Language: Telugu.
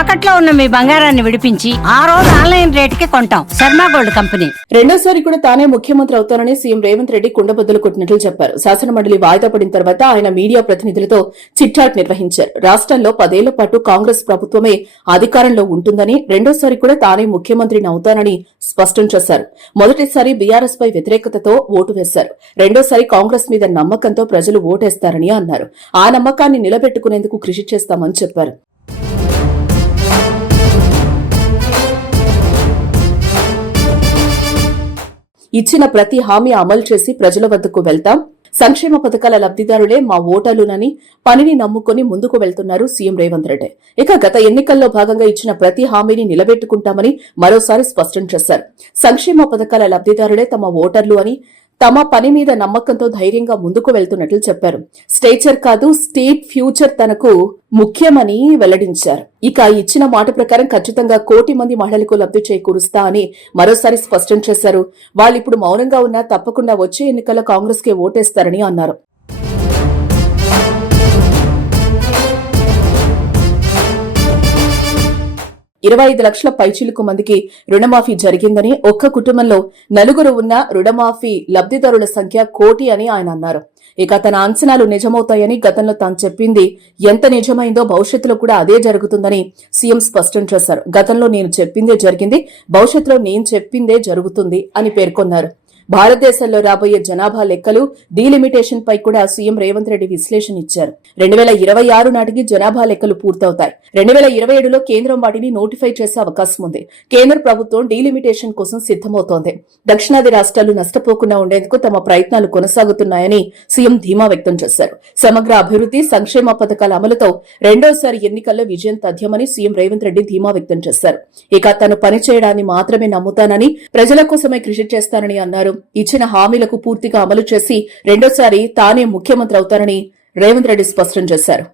తాకట్లో ఉన్న మీ బంగారాన్ని విడిపించి ఆ రోజు ఆన్లైన్ రేటుకి కొంటాం. Sharma gold company. రెండోసారి కూడా తానే ముఖ్యమంత్రి అవుతానని సీఎం రేవంత్ రెడ్డి కుండబద్దలు కొట్టినట్లు చెప్పారు. శాసన మండలి వాయిదా పడిన తర్వాత ఆయన మీడియా ప్రతినిధులతో చిట్టాట్ నిర్వహించారు. రాష్ట్రంలో పదేళ్ళ పాటు కాంగ్రెస్ ప్రభుత్వమే అధికారంలో ఉంటుందని రెండోసారి కూడా తానే ముఖ్యమంత్రిని అవుతానని స్పష్టం చేశారు. మొదటిసారి బీఆర్ఎస్ పై వ్యతిరేకతతో ఓటు వేశారు. రెండోసారి కాంగ్రెస్ మీద నమ్మకంతో ప్రజలు ఓటేస్తారని అన్నారు. ఆ నమ్మకాన్ని నిలబెట్టుకునేందుకు కృషి చేస్తామని చెప్పారు. ఇచ్చిన ప్రతి హామీ అమలు చేసి ప్రజల వద్దకు వెళ్తాం. సంక్షేమ పథకాల లబ్దిదారులే మా ఓటర్లునని పనిని నమ్ముకుని ముందుకు వెళ్తున్నారు సీఎం రేవంత్ రెడ్డి. ఇక గత ఎన్నికల్లో భాగంగా ఇచ్చిన ప్రతి హామీని నిలబెట్టుకుంటామని మరోసారి స్పష్టం చేశారు. సంక్షేమ పథకాల లబ్దిదారులే తమ ఓటర్లు అని తమ పని మీద నమ్మకంతో ధైర్యంగా ముందుకు వెళ్తున్నట్లు చెప్పారు. స్టేచర్ కాదు స్టేట్ ఫ్యూచర్ తనకు ముఖ్యమని వెల్లడించారు. ఇక ఇచ్చిన మాట ప్రకారం ఖచ్చితంగా కోటి మంది మహిళలకు లబ్ధి చేకూరుస్తా అని మరోసారి స్పష్టం చేశారు. వాళ్ళిప్పుడు మౌనంగా ఉన్నా తప్పకుండా వచ్చే ఎన్నికల్లో కాంగ్రెస్ కే ఓటేస్తారని అన్నారు. ఇరవై ఐదు లక్షల పైచిలుకు మందికి రుణమాఫీ జరిగిందని ఒక్క కుటుంబంలో నలుగురు ఉన్న రుణమాఫీ లబ్ధిదారుల సంఖ్య కోటి అని ఆయన అన్నారు. ఇక తన అంచనాలు నిజమవుతాయని గతంలో తాను చెప్పింది ఎంత నిజమైందో భవిష్యత్తులో కూడా అదే జరుగుతుందని సీఎం స్పష్టం చేశారు. గతంలో నేను చెప్పిందే జరిగింది భవిష్యత్తులో నేను చెప్పిందే జరుగుతుంది అని పేర్కొన్నారు. భారతదేశంలో రాబోయే జనాభా లెక్కలు డీలిమిటేషన్ పై కూడా సీఎం రేవంత్ రెడ్డి విశ్లేషణ ఇచ్చారు. రెండు వేల ఇరవై ఆరు నాటికి జనాభా లెక్కలు పూర్తవుతాయి. రెండు వేల ఇరవై ఏడులో కేంద్రం వాటిని నోటిఫై చేసే అవకాశం ఉంది. కేంద్ర ప్రభుత్వం డీలిమిటేషన్ కోసం సిద్దమవుతోంది దక్షిణాది రాష్ట్రాలు నష్టపోకుండా ఉండేందుకు తమ ప్రయత్నాలు కొనసాగుతున్నాయని సీఎం ధీమా వ్యక్తం చేశారు. సమగ్ర అభివృద్ధి సంక్షేమ పథకాల అమలుతో రెండోసారి ఎన్నికల్లో విజయం తథ్యమని సీఎం రేవంత్ రెడ్డి ధీమా వ్యక్తం చేశారు. ఇక తను పనిచేయడాన్ని మాత్రమే నమ్ముతానని ప్రజల కోసమే కృషి చేస్తానని అన్నారు ఇచ్చిన హామీలకు పూర్తిగా అమలు చేసి రెండోసారి తానే ముఖ్యమంత్రి అవుతారని రేవంత్ రెడ్డి స్పష్టం చేశారు.